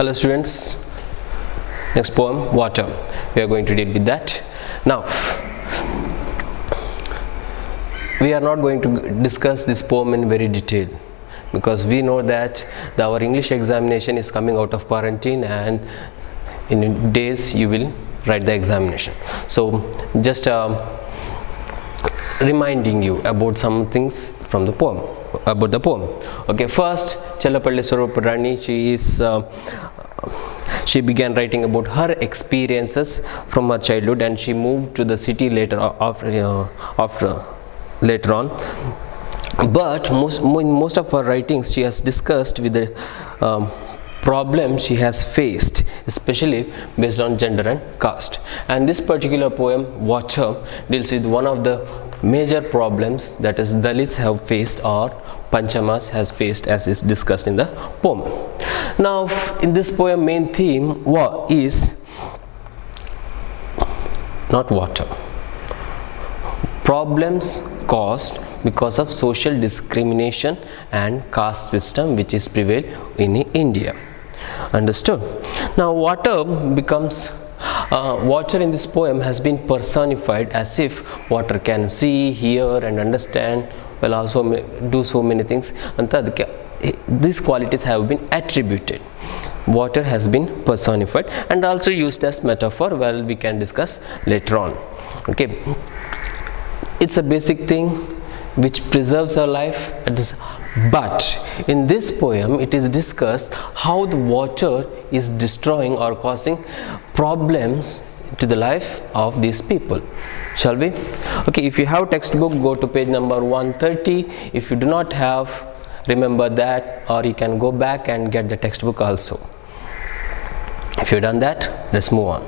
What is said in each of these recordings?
Hello students, next poem, Water. We are going to deal with that. Now, we are not going to discuss this poem in very detail because we know that our English examination is coming out of quarantine and in days you will write the examination. So, just reminding you about some things from the poem. About the poem. Okay, first Chellapalli Swaruparani, she began writing about her experiences from her childhood, and she moved to the city later on. But in most of her writings, she has discussed with the problems she has faced, especially based on gender and caste. And this particular poem, Water, deals with one of the major problems that is Dalits have faced or Panchamas has faced, as is discussed in the poem. Now, in this poem, main theme is not water. Problems caused because of social discrimination and caste system which is prevail in India. Understood? Now, water in this poem has been personified as if water can see, hear and understand, well also do so many things, and these qualities have been attributed. Water has been personified and also used as metaphor. Well, we can discuss later on. Okay, it's a basic thing which preserves our life, but in this poem it is discussed how the water is destroying or causing problems to the life of these people. Shall we? Okay, if you have textbook, go to page number 130. If you do not have, remember that, or you can go back and get the textbook also. If you've done that, let's move on.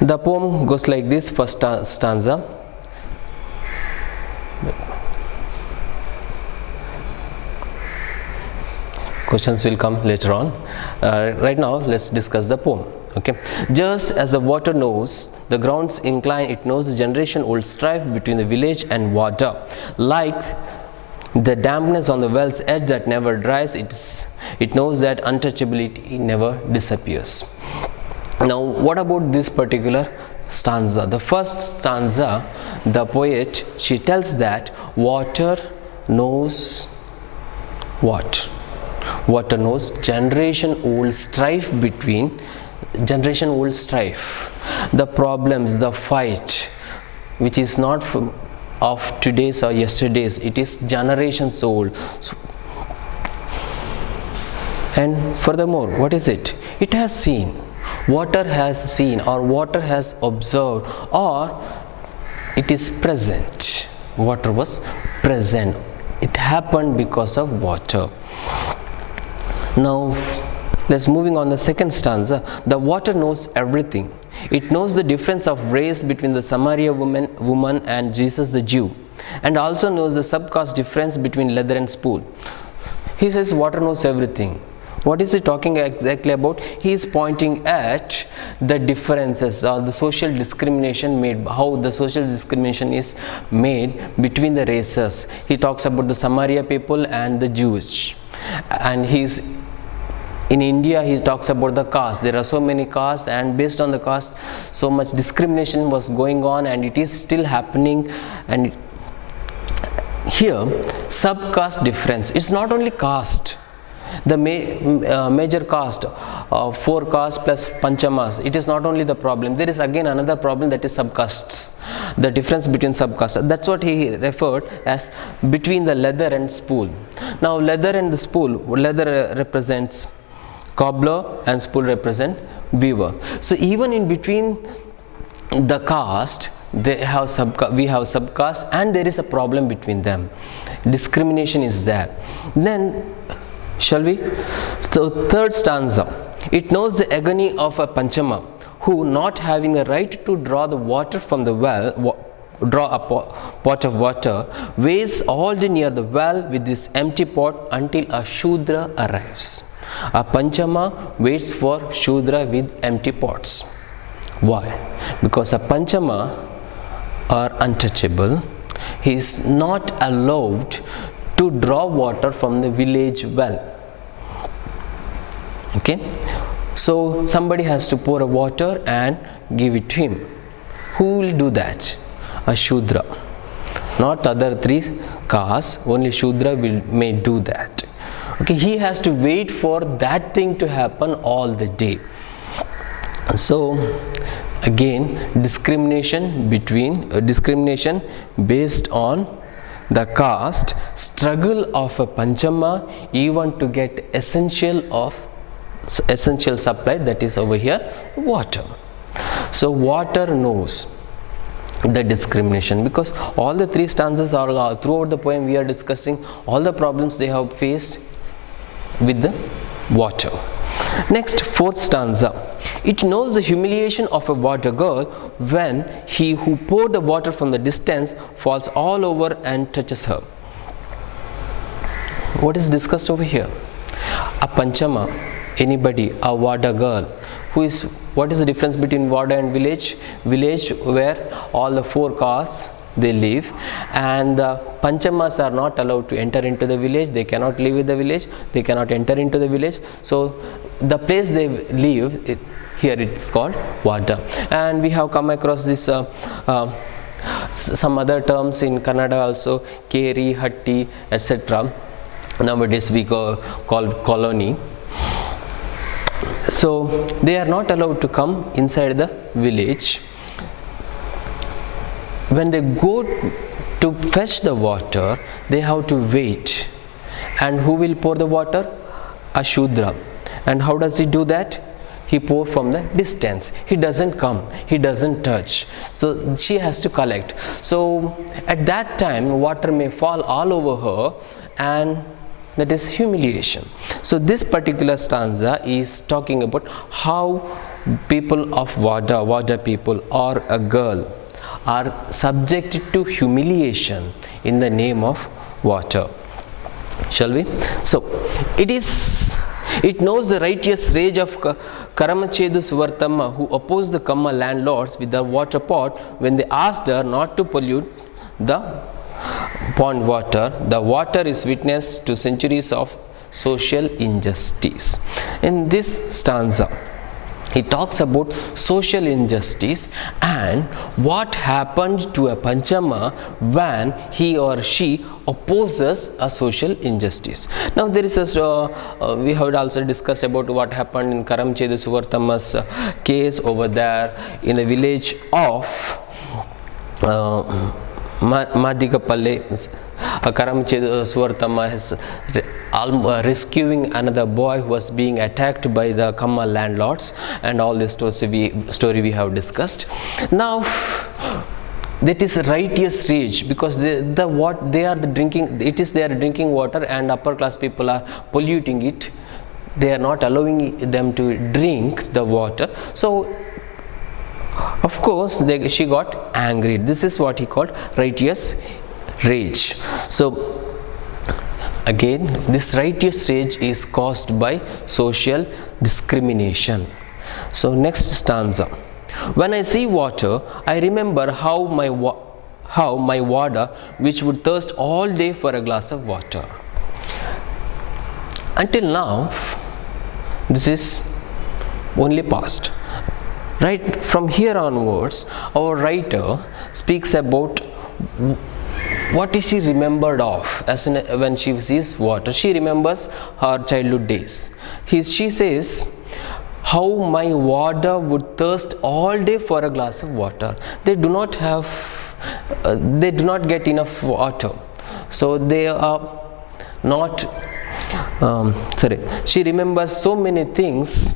The poem goes like this. First stanza. Questions will come later on. Right now, let's discuss the poem. Okay. Just as the water knows the ground's incline, it knows the generation-old strife between the village and water. Like the dampness on the well's edge that never dries, it knows that untouchability never disappears. Now, what about this particular stanza? The first stanza, the poet, she tells that water knows what? Water knows generation-old strife the problems, the fight, which is not of today's or yesterday's, it is generations old. And furthermore, what is it? It has seen. Water has seen, or water has observed, or it is present. Water was present. It happened because of water. Now, let's moving on the second stanza. The water knows everything. It knows the difference of race between the Samaria woman and Jesus the Jew, and also knows the subcaste difference between leather and spool. He says water knows everything. What is he talking exactly about? He is pointing at the differences or the social discrimination made, how the social discrimination is made between the races. He talks about the Samaria people and the Jewish, and in India, he talks about the caste. There are so many castes, and based on the caste, so much discrimination was going on, and it is still happening. And here, subcaste difference. It's not only caste. The major caste, 4 castes plus panchamas. It is not only the problem. There is again another problem, that is subcastes. The difference between subcastes. That's what he referred as between the leather and spool. Now, leather and the spool. Leather represents cobbler and spool represent weaver. So even in between the caste, we have subcaste, and there is a problem between them. Discrimination is there. Then, shall we? So third stanza. It knows the agony of a panchama who, not having a right to draw the water from the well, draw a pot of water, waits all day near the well with this empty pot until a Shudra arrives. A Panchama waits for Shudra with empty pots. Why? Because a Panchama are untouchable. He is not allowed to draw water from the village well. Okay, so somebody has to pour a water and give it to him. Who will do that? A Shudra. Not other three castes, only Shudra may do that. Okay, he has to wait for that thing to happen all the day. So again, discrimination based on the caste, struggle of a Panchama even to get essential supply, that is over here water. So water knows the discrimination, because all the three stanzas are throughout the poem we are discussing all the problems they have faced with the water. Next, fourth stanza. It knows the humiliation of a water girl when he who poured the water from the distance falls all over and touches her. What is discussed over here? A Panchama, anybody, a Vada girl, what is the difference between Vada and village? Village where all the four castes they live, and the Panchamas are not allowed to enter into the village. They cannot live in the village, they cannot enter into the village. So the place they live, here it's called Vada. And we have come across this some other terms in Kannada also, Keri, Hatti, etc. Nowadays we call colony. So they are not allowed to come inside the village. When they go to fetch the water, they have to wait. And who will pour the water? A Shudra. And how does he do that? He pours from the distance. He doesn't come, he doesn't touch. So she has to collect. So at that time, water may fall all over her, and that is humiliation. So this particular stanza is talking about how people of Vada people or a girl are subjected to humiliation in the name of water. Shall we? So it knows the righteous rage of Karamachedu Suvartamma, who opposed the Kamma landlords with the water pot when they asked her not to pollute the pond water. The water is witness to centuries of social injustice. In this stanza, he talks about social injustice and what happened to a Panchama when he or she opposes a social injustice. Now there is we have also discussed about what happened in Karamchedu Suvartamma's case over there in the village of Madikapalle. Karamchedu Suvartamma is rescuing another boy who was being attacked by the Kamma landlords, and all this story we have discussed. Now that is righteous rage, because they are drinking water, and upper class people are polluting it. They are not allowing them to drink the water. So of course she got angry. This is what he called righteous rage. So again, this righteous rage is caused by social discrimination. So next stanza. When I see water, I remember how my Vada, which would thirst all day for a glass of water. Until now, this is only past. Right from here onwards, our writer speaks about what is she remembered of. As when she sees water, she remembers her childhood days. She says, how my Vada would thirst all day for a glass of water. They do not get enough water, so they are not she remembers so many things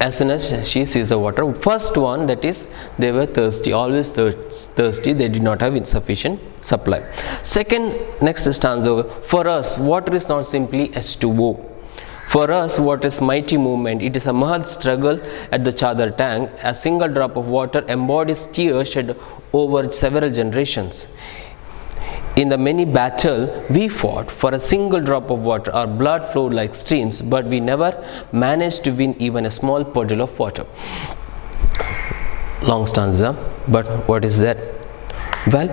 as soon as she sees the water. First one, that is, they were thirsty, always thirsty. They did not have insufficient supply. Second, next stanza. For us, water is not simply H2O. For us, water is mighty movement. It is a mahad struggle at the Chadar tank. A single drop of water embodies tears shed over several generations. In the many battles we fought for a single drop of water, our blood flowed like streams, but we never managed to win even a small puddle of water. Long stanza, but what is that? Well,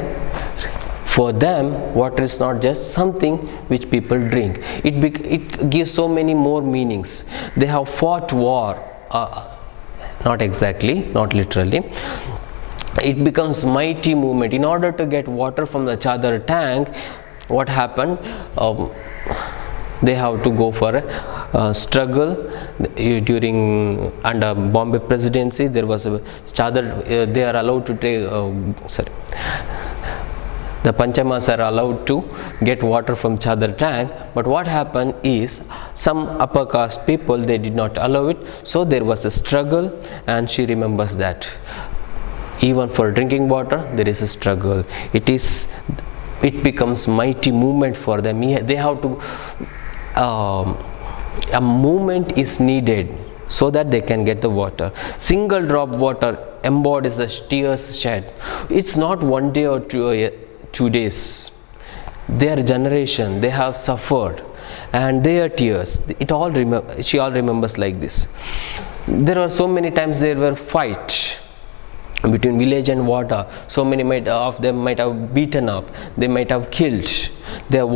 For them, water is not just something which people drink. It gives so many more meanings. They have fought war, not exactly, not literally. It becomes mighty movement. In order to get water from the Chadar tank, what happened? They have to go for a struggle. During under Bombay presidency, there was a Chadar. They are allowed to take. The Panchamas are allowed to get water from Chadar tank, but what happened is some upper caste people, they did not allow it, so there was a struggle, and she remembers that. Even for drinking water, there is a struggle. It becomes mighty movement for them. They have to, a movement is needed so that they can get the water. Single drop water embodies the tears shed. It's not one day or 2 days. Their generation, they have suffered, and their tears, she all remembers like this. There are so many times there were fights between village and water. So many of them might have beaten up, they might have killed. Their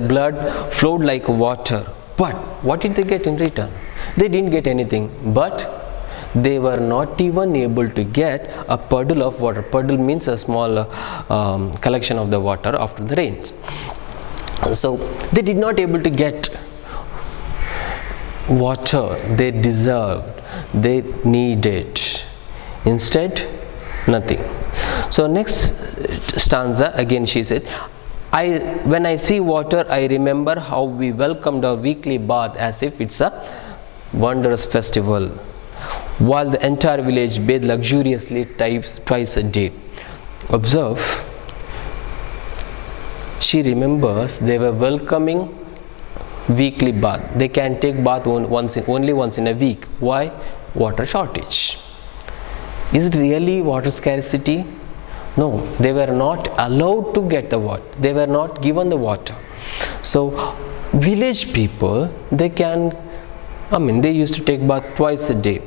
blood flowed like water. But what did they get in return? They didn't get anything, but they were not even able to get a puddle of water. Puddle means a small collection of the water after the rains. So they did not able to get water they deserved, they needed. Instead, nothing. So next stanza, again she said, when I see water, I remember how we welcomed our weekly bath as if it's a wondrous festival, while the entire village bathed luxuriously twice a day. Observe, she remembers they were welcoming weekly bath. They can take bath only once in a week. Why? Water shortage. Is it really water scarcity? No, they were not allowed to get the water. They were not given the water. So village people, they used to take bath twice a day.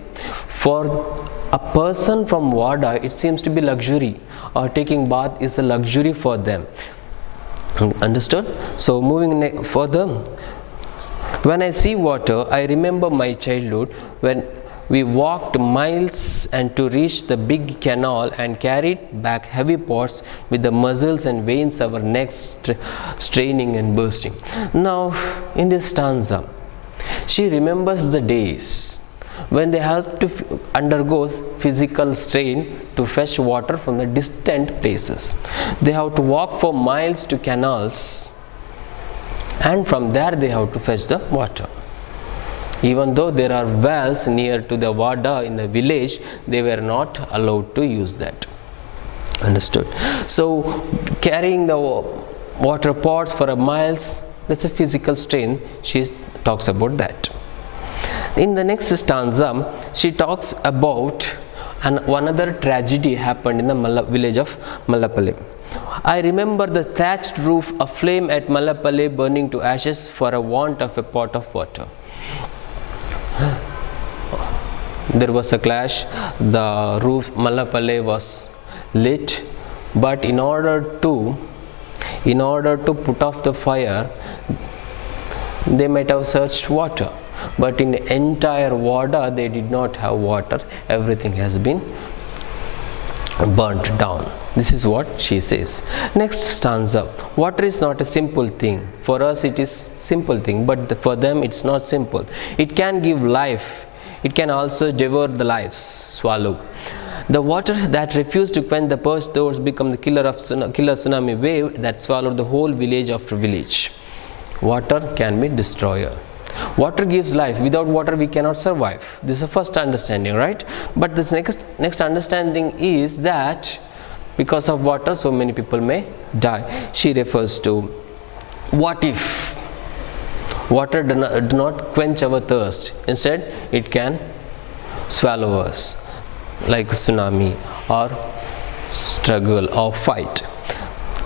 For a person from Wada, it seems to be luxury, or taking bath is a luxury for them. Understood? So moving further, when I see water, I remember my childhood when we walked miles and to reach the big canal and carried back heavy pots with the muscles and veins of our necks straining and bursting. Now, in this stanza, she remembers the days when they had to undergo physical strain to fetch water from the distant places. They have to walk for miles to canals, and from there they have to fetch the water. Even though there are wells near to the Wada in the village, they were not allowed to use that. Understood? So carrying the water pots for a miles, that's a physical strain. She talks about that. In the next stanza, she talks about one other tragedy happened in the village of Mallapalli. I remember the thatched roof aflame at Mallapalli, burning to ashes for a want of a pot of water. There was a clash. The roof Mallapalli was lit, but in order to put off the fire, they might have searched water, but in the entire Wada they did not have water. Everything has been burnt down. This is what she says. Next stanza, water is not a simple thing. For us it is simple thing, but for them it's not simple. It can give life, it can also devour the lives, swallow. The water that refused to quench the parched thirst became the killer tsunami wave that swallowed the whole village after village. Water can be destroyer. Water gives life. Without water we cannot survive. This is the first understanding, right? But this next understanding is that because of water so many people may die. She refers to, what if water do not quench our thirst, instead it can swallow us like a tsunami or struggle or fight.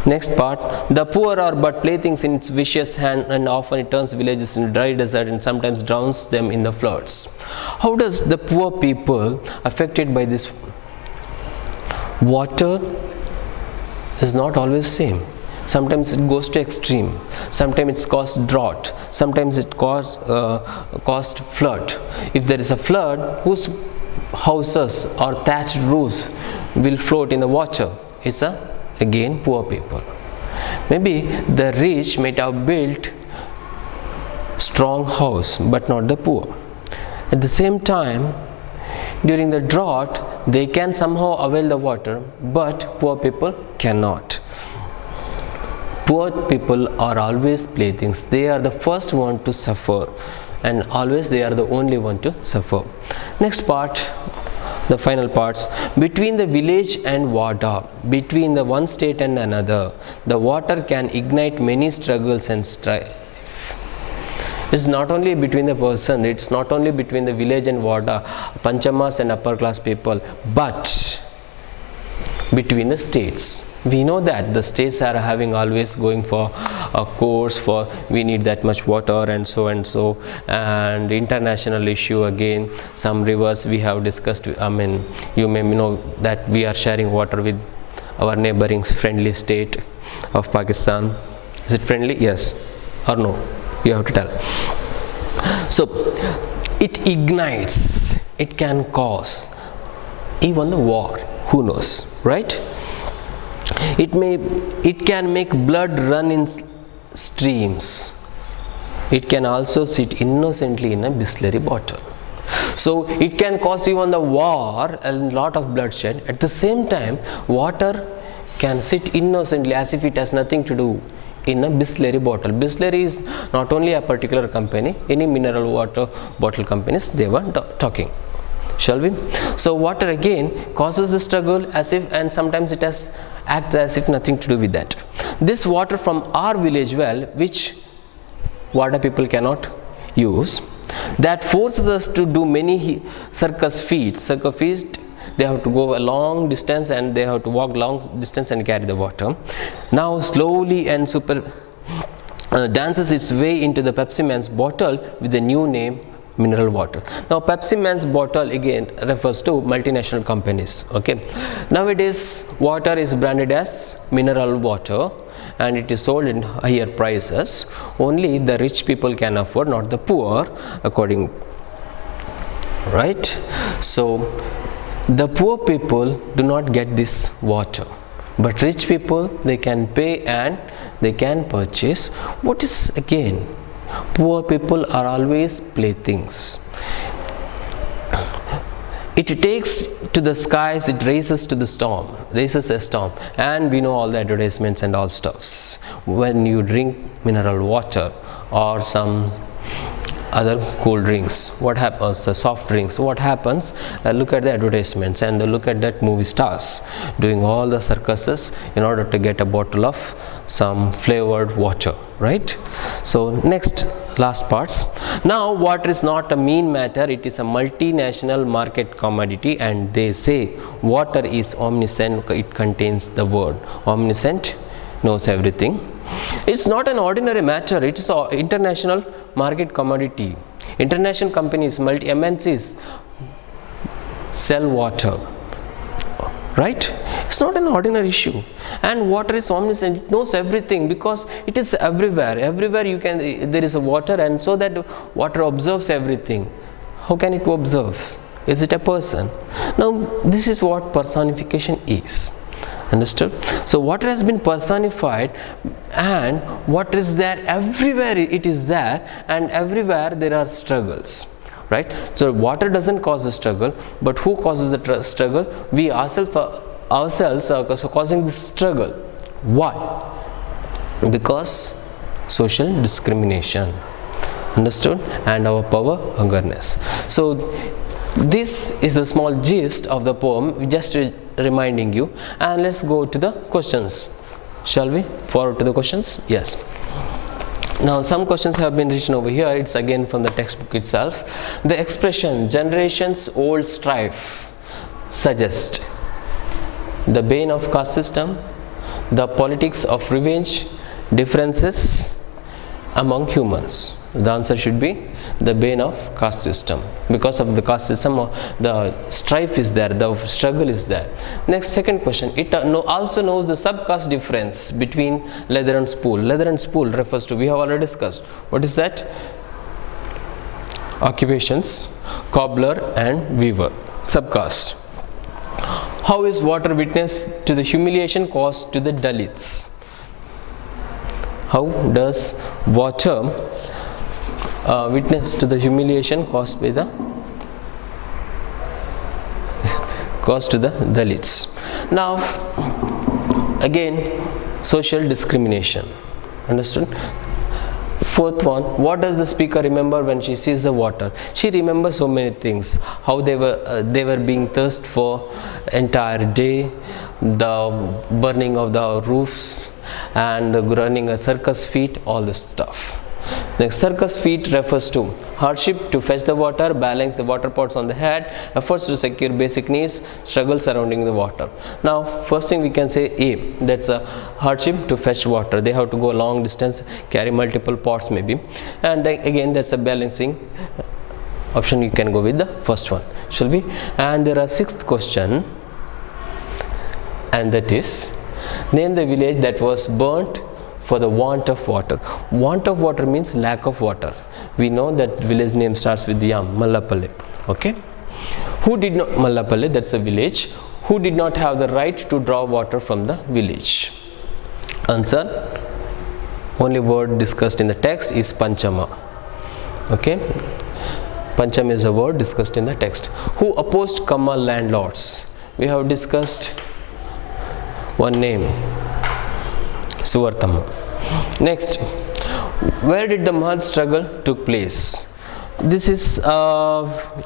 Next part, the poor are but playthings in its vicious hand, and often it turns villages into dry desert and sometimes drowns them in the floods. How does the poor people affected by this water is not always same. Sometimes it goes to extreme. Sometimes it's caused drought. Sometimes it caused flood. If there is a flood, whose houses or thatched roofs will float in the water? It's again poor people. Maybe the rich might have built strong house, but not the poor. At the same time, during the drought, they can somehow avail the water, but poor people cannot. Poor people are always playthings. They are the first one to suffer, and always they are the only one to suffer. Next part, the final parts. Between the village and water, between the one state and another, the water can ignite many struggles and strife. It's not only between the person, it's not only between the village and water, panchamas and upper class people, but between the states. We know that the states are having always going for a course for we need that much water and so, and international issue again, some rivers we have discussed. You may know that we are sharing water with our neighboring friendly state of Pakistan. Is it friendly? Yes or no? You have to tell. So it ignites, it can cause even the war, who knows, right? It can make blood run in streams. It can also sit innocently in a Bisleri bottle. So it can cause even the war and lot of bloodshed. At the same time, water can sit innocently as if it has nothing to do in a Bisleri bottle. Bisleri is not only a particular company, any mineral water bottle companies they were talking. Shall we? So water again causes the struggle as if, and sometimes it acts as if nothing to do with that. This water from our village well, which water people cannot use, that forces us to do many circus feats. Circus feats, they have to go a long distance and they have to walk long distance and carry the water. Now slowly and dances its way into the Pepsi Man's bottle with the new name mineral water. Now Pepsi Man's bottle again refers to multinational companies. Okay, nowadays water is branded as mineral water and it is sold in higher prices. Only the rich people can afford, not the poor, according, right? So the poor people do not get this water, but rich people, they can pay and they can purchase. What is again? Poor people are always playthings. It takes to the skies, it raises to the storm, raises a storm, and we know all the advertisements and all stuffs. When you drink mineral water or some other cold drinks, what happens? Soft drinks, what happens? Look at the advertisements and look at that movie stars doing all the circuses in order to get a bottle of some flavored water, right? So next, last parts. Now water is not a mean matter, it is a multinational market commodity, and they say water is omniscient. It contains the word omniscient, knows everything. It's not an ordinary matter, it is an international market commodity. International companies, MNCs sell water, right? It's not an ordinary issue. And water is omniscient, it knows everything because it is everywhere. Everywhere there is a water, and so that water observes everything. How can it observe? Is it a person? Now this is what personification is. Understood? So water has been personified, and what is there? Everywhere it is there, and everywhere there are struggles, right? So water doesn't cause the struggle, but who causes the struggle? We ourselves are causing this struggle. Why? Because social discrimination. Understood? And our power hungerness. So this is a small gist of the poem, just reminding you, and let's go to the questions. Shall we forward to the questions? Yes. Now some questions have been written over here. It's again from the textbook itself. The expression generations old strife suggests the bane of caste system, the politics of revenge, differences among humans. The answer should be the bane of caste system. Because of the caste system, the strife is there, the struggle is there. Next, second question. It also knows the subcaste difference between leather and spool. Leather and spool refers to, we have already discussed. What is that? Occupations, cobbler and weaver. Subcaste. How is water witness to the humiliation caused to the Dalits? How does water witness to the humiliation caused by the Dalits? Now, again, social discrimination. Understood? Fourth one, what does the speaker remember when she sees the water? She remembers so many things. How they were being thirsty for entire day, the burning of the roofs, and the running a circus feat, all this stuff. Next, circus feat refers to hardship to fetch the water, balance the water pots on the head, efforts to secure basic needs, struggle surrounding the water. Now, first thing we can say A, that's a hardship to fetch water. They have to go a long distance, carry multiple pots maybe, and then again that's a balancing option. You can go with the first one, shall we? And there are sixth question, and that is, name the village that was burnt for the want of water. Want of water means lack of water. We know that village name starts with Yam, Mallapalle. Okay. Who did not, Mallapalle, that's a village. Who did not have the right to draw water from the village? Answer, only word discussed in the text is Panchama. Okay. Panchama is a word discussed in the text. Who opposed Kamma landlords? We have discussed one name, Suvartama. Next, where did the Mahad struggle took place? This is,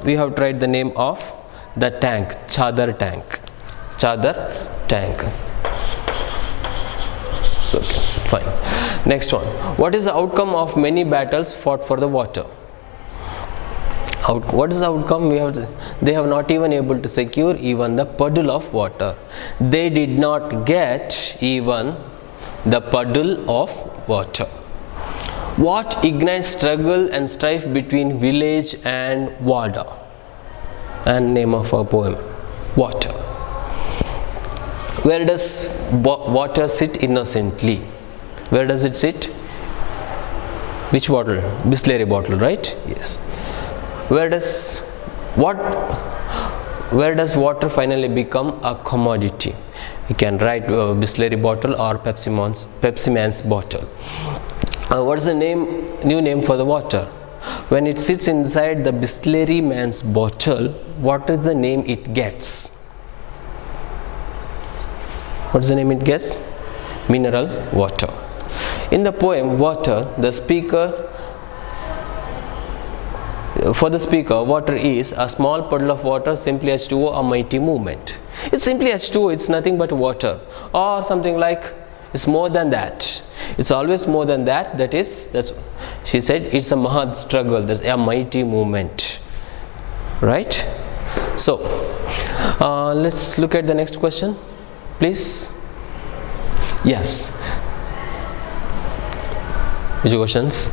we have tried the name of the tank, Chadar tank. Chadar tank. So, okay, fine. Next one, what is the outcome of many battles fought for the water? What is the outcome? They have not even able to secure even the puddle of water. They did not get even the puddle of water. What ignites struggle and strife between village and Wada? And name of a poem, water. Where does water sit innocently? Where does it sit? Which bottle? Bisleri bottle, right? Yes. Where does water finally become a commodity? You can write Bisleri bottle or Pepsi Man's bottle. What is the new name for the water? When it sits inside the Bisleri Man's bottle, what is the name it gets? What is the name it gets? Mineral water. In the poem Water, for the speaker, water is a small puddle of water, simply H2O, a mighty movement. It's simply H2O, it's nothing but water. Or something like, it's more than that. It's always more than that. That's she said, it's a Mahad struggle, that's a mighty movement. Right? So, let's look at the next question, please. Yes. Which questions?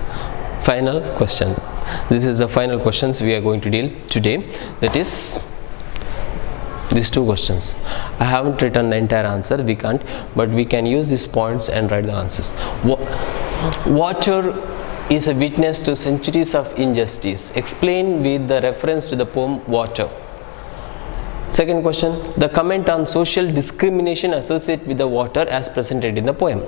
Final question. This is the final questions we are going to deal today. That is these two questions. I haven't written the entire answer, we can't, but we can use these points and write the answers. Water is a witness to centuries of injustice. Explain with the reference to the poem Water. Second question, the comment on social discrimination associated with the water as presented in the poem.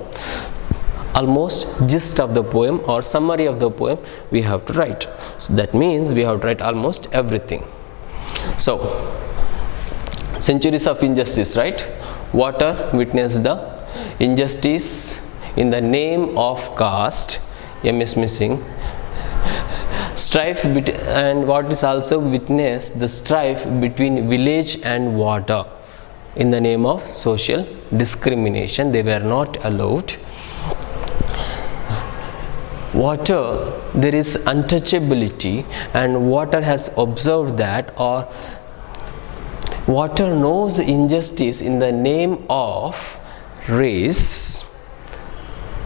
Almost gist of the poem or summary of the poem we have to write. So that means we have to write almost everything. So, centuries of injustice, right? Water witnessed the injustice in the name of caste. M is missing. Strife and what is also witnessed the strife between village and Wada in the name of social discrimination. They were not allowed. Water, there is untouchability, and water has observed that, or water knows injustice in the name of race,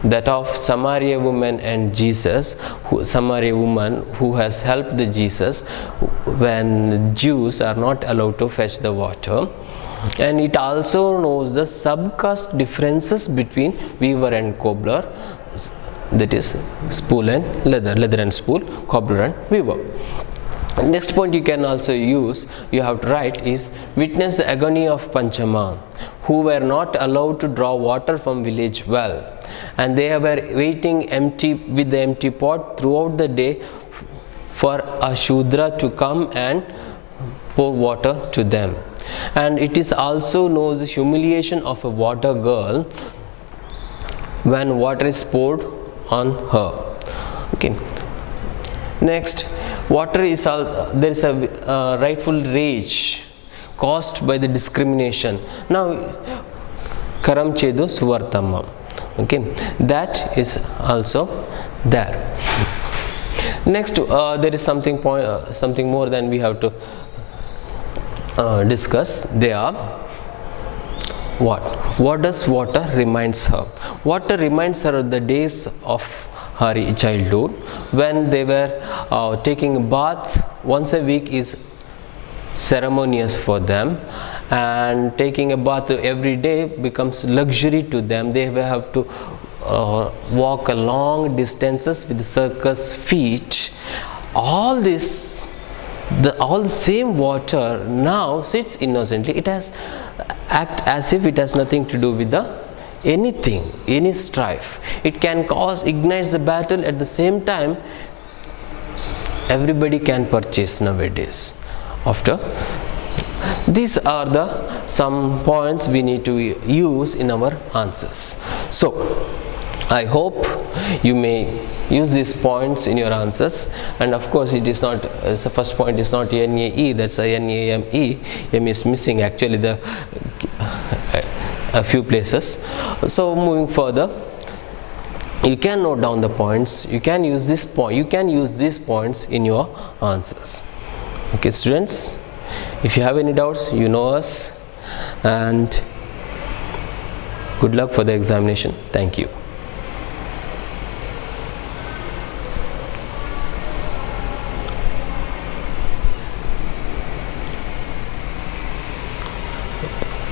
that of Samaria woman and Jesus, Samaria woman who has helped the Jesus when Jews are not allowed to fetch the water. And it also knows the subcaste differences between weaver and cobbler, that is spool and leather, leather and spool, cobbler and weaver. Next point you can also use, you have to write, is witness the agony of Panchama, who were not allowed to draw water from village well, and they were waiting empty with the empty pot throughout the day for a Shudra to come and pour water to them. And it is also knows the humiliation of a water girl when water is poured on her. Okay. Next, water is there is a rightful rage caused by the discrimination. Now, Karam Chedu Suvartama. Okay, that is also there. Next, there is something more than we have to discuss. They are what does water reminds her? Water reminds her of the days of her childhood when they were taking a bath once a week is ceremonious for them, and taking a bath every day becomes luxury to them. They have to walk a long distances with circus feet. All this, all the same water now sits innocently. It has act as if it has nothing to do with anything, any strife. It can ignites the battle. At the same time, everybody can purchase nowadays. After these are some points we need to use in our answers. So I hope you may use these points in your answers, and of course it is not, the first point is not NAE, that's a NAME. M is missing actually a few places. So moving further, you can note down the points, you can use this point, you can use these points in your answers. Okay students, if you have any doubts, you know us, and good luck for the examination. Thank you.